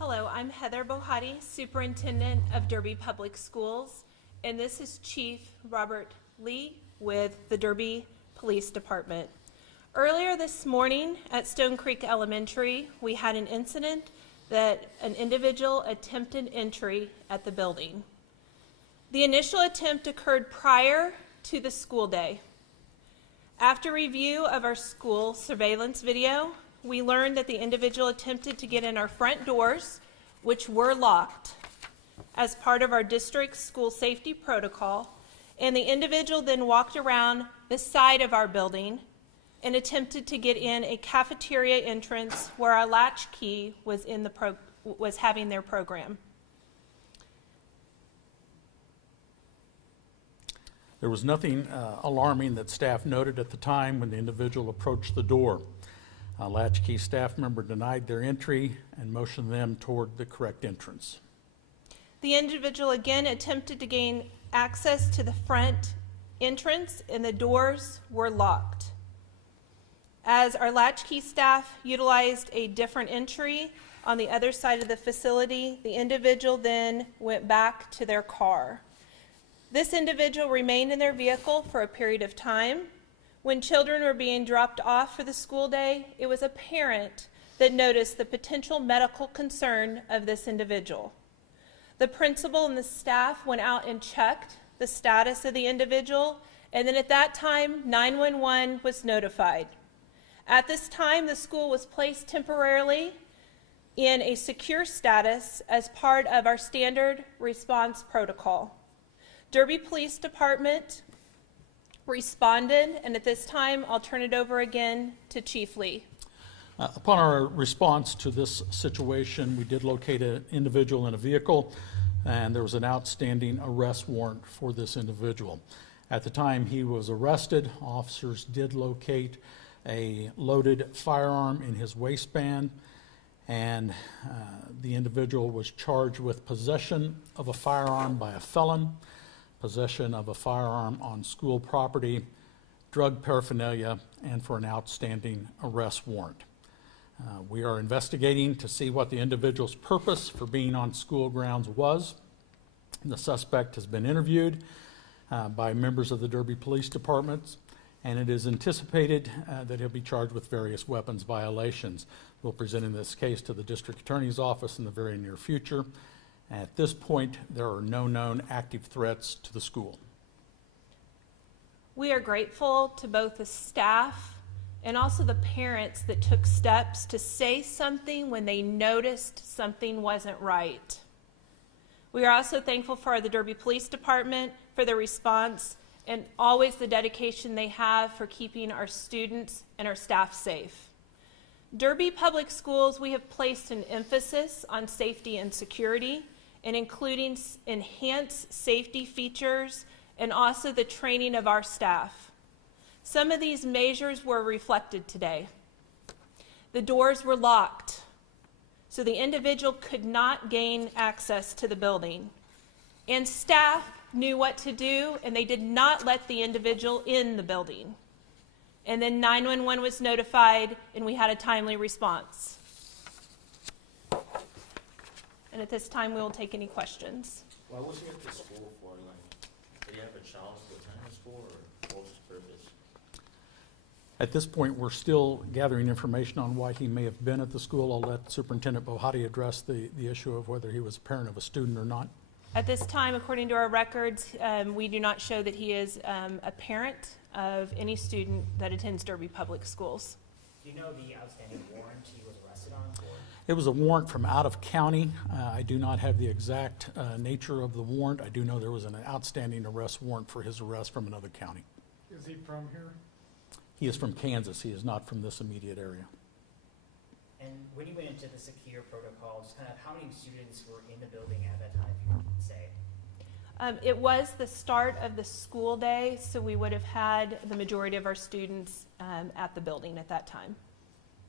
Hello, I'm Heather Bohati, Superintendent of Derby Public Schools, and this is Chief Robert Lee with the Derby Police Department. Earlier this morning at Stone Creek Elementary, we had an incident that an individual attempted entry at the building. The initial attempt occurred prior to the school day. After review of our school surveillance video, we learned that the individual attempted to get in our front doors, which were locked, as part of our district's school safety protocol, and the individual then walked around the side of our building and attempted to get in a cafeteria entrance where our latchkey was having their program. There was nothing alarming that staff noted at the time when the individual approached the door. A latchkey staff member denied their entry and motioned them toward the correct entrance. The individual again attempted to gain access to the front entrance, and the doors were locked. As our latchkey staff utilized a different entry on the other side of the facility, the individual then went back to their car. This individual remained in their vehicle for a period of time. When children were being dropped off for the school day, it was a parent that noticed the potential medical concern of this individual. The principal and the staff went out and checked the status of the individual, and then at that time, 911 was notified. At this time, the school was placed temporarily in a secure status as part of our standard response protocol. Derby Police Department responded, and at this time, I'll turn it over again to Chief Lee. Upon our response to this situation, we did locate an individual in a vehicle, and there was an outstanding arrest warrant for this individual. At the time he was arrested, officers did locate a loaded firearm in his waistband, and the individual was charged with possession of a firearm by a felon, possession of a firearm on school property, drug paraphernalia, and for an outstanding arrest warrant. We are investigating to see what the individual's purpose for being on school grounds was. The suspect has been interviewed by members of the Derby Police Department, and it is anticipated that he'll be charged with various weapons violations. We'll present this case to the District Attorney's Office in the very near future. At this point, there are no known active threats to the school. We are grateful to both the staff and also the parents that took steps to say something when they noticed something wasn't right. We are also thankful for the Derby Police Department for their response and always the dedication they have for keeping our students and our staff safe. Derby Public Schools, we have placed an emphasis on safety and security, and including enhanced safety features and also the training of our staff. Some of these measures were reflected today. The doors were locked, so the individual could not gain access to the building. And staff knew what to do, and they did not let the individual in the building. And then 911 was notified, and we had a timely response. And at this time, we will take any questions. Why was he at the school for? Did he have a child to attend the school, or what was his purpose? At this point, we're still gathering information on why he may have been at the school. I'll let Superintendent Bohati address the issue of whether he was a parent of a student or not. At this time, according to our records, we do not show that he is a parent of any student that attends Derby Public Schools. Do you know the outstanding warrant he was arrested on for? It was a warrant from out of county. I do not have the exact nature of the warrant. I do know there was an outstanding arrest warrant for his arrest from another county. Is he from here? He is from Kansas. He is not from this immediate area. And when you went into the secure protocol, just kind of how many students were in the building at that time, if you could say? It was the start of the school day, so we would have had the majority of our students at the building at that time.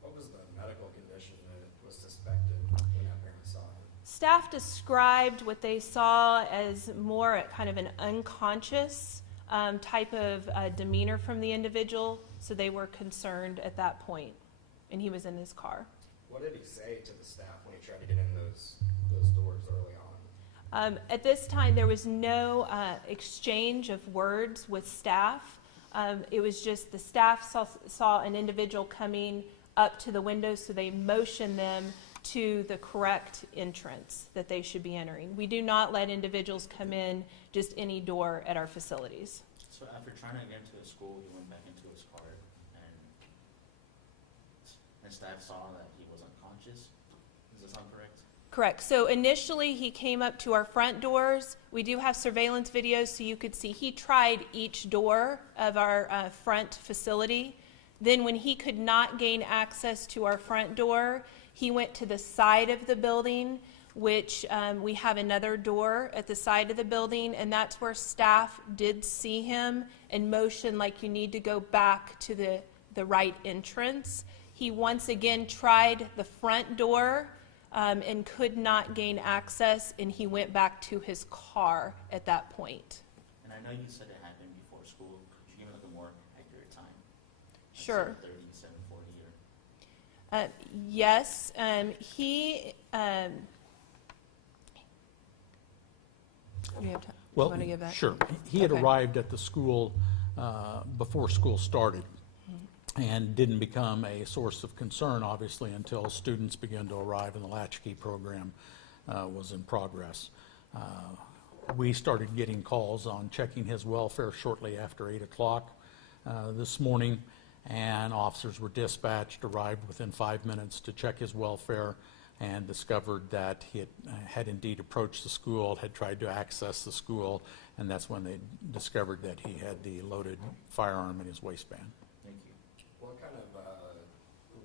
What was the medical condition that was suspected when that parent saw him? Staff described what they saw as more kind of an unconscious type of demeanor from the individual, so they were concerned at that point, and he was in his car. What did he say to the staff when he tried to get in those At this time, there was no exchange of words with staff. It was just the staff saw an individual coming up to the window, so they motioned them to the correct entrance that they should be entering. We do not let individuals come in just any door at our facilities. So after trying to get into the school, he went back into his car and staff saw that he was unconscious. Does that sound correct? Correct. So initially, he came up to our front doors. We do have surveillance videos, so you could see he tried each door of our front facility. Then when he could not gain access to our front door, he went to the side of the building, which we have another door at the side of the building, and that's where staff did see him and motion like you need to go back to the right entrance. He once again tried the front door and could not gain access, and he went back to his car at that point. And I know you said it happened before school. Could you give like a more accurate time? Like Sure. 7:30, 7:40 or? Yes, he. Do you have time? Well, You want to give that? sure. He had Okay. arrived at the school before school started and didn't become a source of concern, obviously, until students began to arrive and the latchkey program was in progress. We started getting calls on checking his welfare shortly after 8 o'clock this morning, and officers were dispatched, arrived within 5 minutes to check his welfare, and discovered that he had indeed approached the school, had tried to access the school, and that's when they discovered that he had the loaded firearm in his waistband. Thank you. What kind of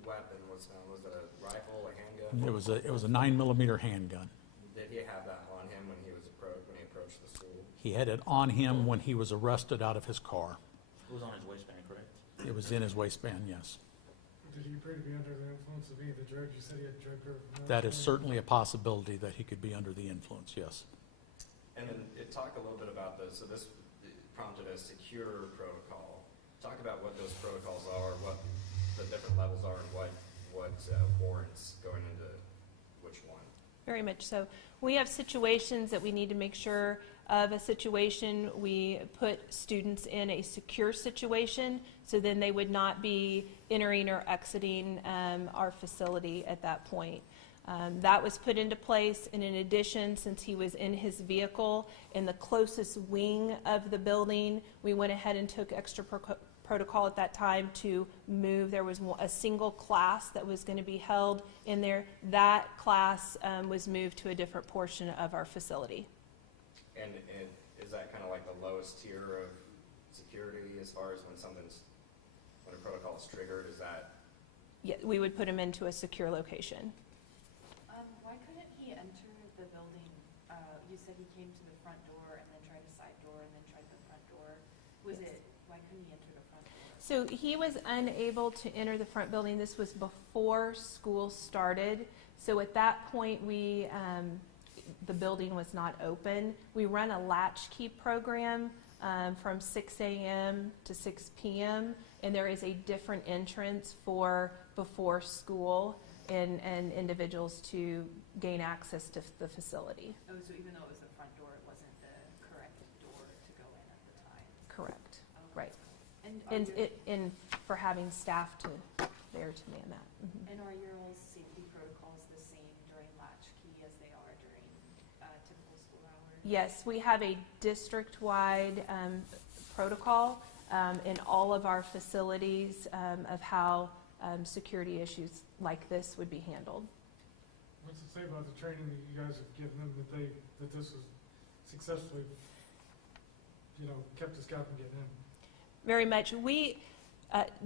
weapon was found? Was it a rifle, a handgun? It was a 9mm handgun. Did he have that on him when he approached the school? He had it on him when he was arrested out of his car. It was on his waistband, correct? It was in his waistband, yes. Did he appear to be under the influence of either drug? You said he had drug or That is certainly a possibility that he could be under the influence, yes. And then talk a little bit about this. So this prompted a secure protocol. Talk about what those protocols are, what the different levels are, and what warrants going into which one. Very much so. We have situations that we need to make sure of a situation. We put students in a secure situation, so then they would not be entering or exiting our facility at that point. That was put into place, and in addition, since he was in his vehicle in the closest wing of the building, we went ahead and took extra protocol at that time to move. There was a single class that was going to be held in there. That class was moved to a different portion of our facility. And is that kind of like the lowest tier of security as far as when a protocol is triggered? Is that? Yeah, we would put him into a secure location. Why couldn't he enter the building? You said he came to the front door and then tried a side door and then tried the front door. Why couldn't he enter the front door? So he was unable to enter the front building. This was before school started. So at that point, the building was not open. We run a latchkey program from 6 a.m. to 6 p.m. and there is a different entrance for before school and individuals to gain access to the facility. Oh, so even though it was the front door, it wasn't the correct door to go in at the time? Correct. Okay. Right. And And for having staff there to man that. Mhm. And are your all's safety protocols the same during latchkey as they are during typical school hours? Yes, we have a district-wide protocol in all of our facilities of how security issues like this would be handled. What's it say about the training that you guys have given them that this was successfully, kept this guy from getting in? Very much.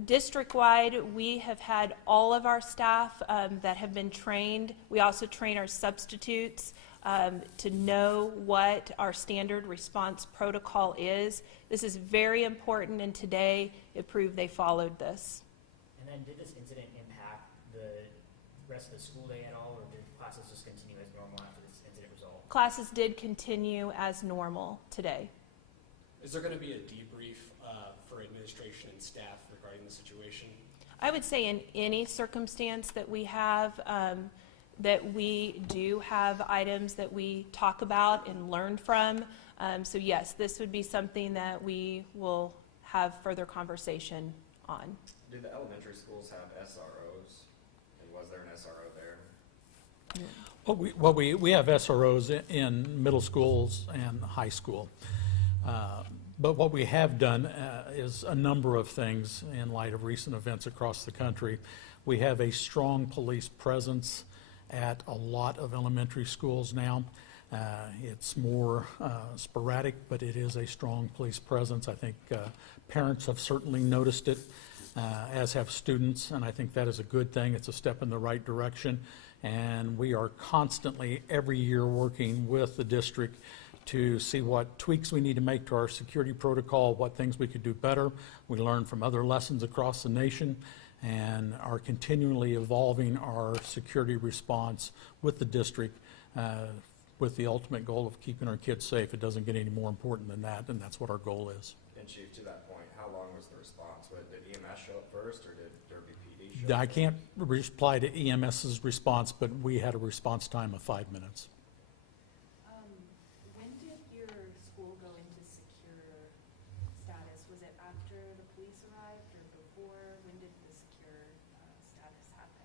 District-wide, we have had all of our staff that have been trained. We also train our substitutes to know what our standard response protocol is. This is very important, and today it proved they followed this. And then did this incident impact the rest of the school day at all, or did classes just continue as normal after this incident resolved? Classes did continue as normal today. Is there going to be a debrief for administration and staff regarding the situation? I would say in any circumstance that we have, that we do have items that we talk about and learn from. So yes, this would be something that we will have further conversation on. Do the elementary schools have SROs? And was there an SRO there? Well, we have SROs in middle schools and high school. But what we have done is a number of things in light of recent events across the country. We have a strong police presence at a lot of elementary schools now. It's more sporadic, but it is a strong police presence. I think parents have certainly noticed it, as have students, and I think that is a good thing. It's a step in the right direction, and we are constantly, every year, working with the district to see what tweaks we need to make to our security protocol, what things we could do better. We learn from other lessons across the nation and are continually evolving our security response with the district with the ultimate goal of keeping our kids safe. It doesn't get any more important than that, and that's what our goal is. And Chief, to that point, how long was the response? Did EMS show up first, or did Derby PD show up? I can't reply to EMS's response, but we had a response time of 5 minutes. When did your school go into secure status? Was it after the police arrived or before? When did the secure status happen?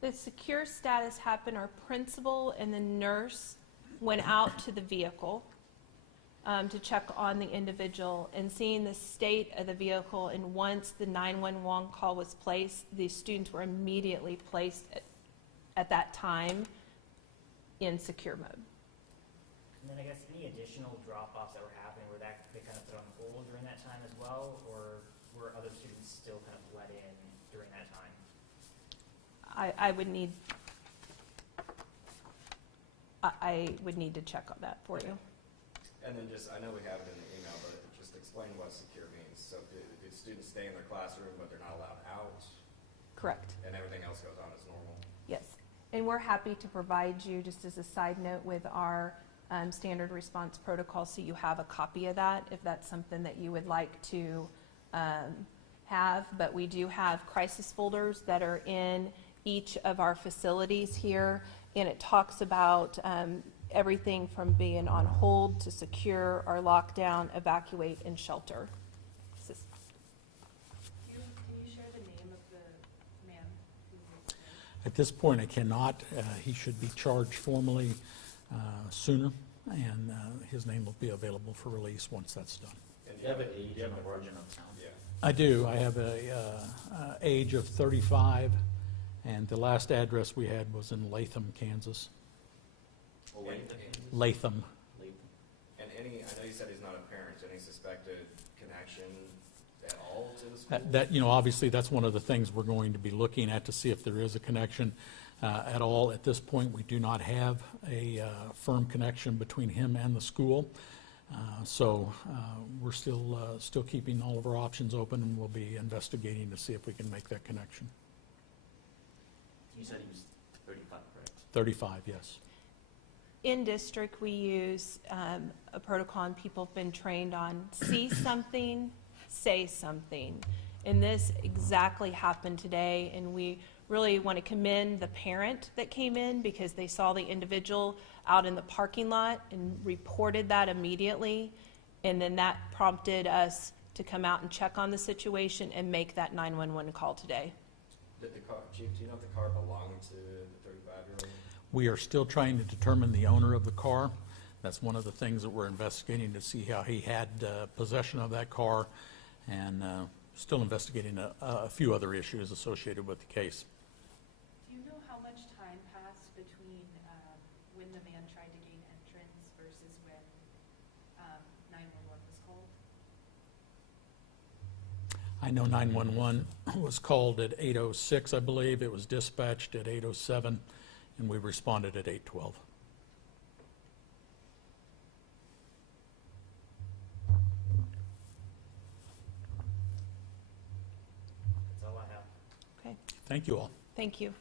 The secure status happened, our principal and the nurse went out to the vehicle to check on the individual, and seeing the state of the vehicle, and once the 911 call was placed, the students were immediately placed at that time in secure mode. And then I guess any additional drop-offs that were happening, were they kind of put on hold during that time as well, or were other students still kind of let in during that time? I would need to check on that for you. And then just, I know we have it in the email, but just explain what secure means. So do students stay in their classroom, but they're not allowed out, Correct. and everything else goes on as normal? Yes. And we're happy to provide you, just as a side note, with our standard response protocol, so you have a copy of that if that's something that you would like to have. But we do have crisis folders that are in each of our facilities here, and it talks about everything from being on hold to secure or lockdown, evacuate, and shelter. Can you share the name of the man who was there? At this point, I cannot. He should be charged formally sooner, and his name will be available for release once that's done. And Do you have an age and a origin of town? Yeah. I do. I have a age of 35, and the last address we had was in Latham, Kansas. Oh, wait, Latham. And I know you said he's not a parent, any suspected connection at all to the school? That, obviously, that's one of the things we're going to be looking at to see if there is a connection at all. At this point, we do not have a firm connection between him and the school. So we're still keeping all of our options open, and we'll be investigating to see if we can make that connection. You said he was 35, correct? 35, yes. In district, we use a protocol, and people have been trained on see something, say something. And this exactly happened today, and we really want to commend the parent that came in, because they saw the individual out in the parking lot and reported that immediately. And then that prompted us to come out and check on the situation and make that 911 call today. Did the car, Chief, do you know if the car belonged to the 35-year-old? We are still trying to determine the owner of the car. That's one of the things that we're investigating, to see how he had possession of that car, and still investigating a few other issues associated with the case. Do you know how much time passed between when the man tried to gain entrance versus when 911 was called? I know 911 was called at 8:06, I believe. It was dispatched at 8:07, and we responded at 8:12. That's all I have. Okay, Thank you all. thank you.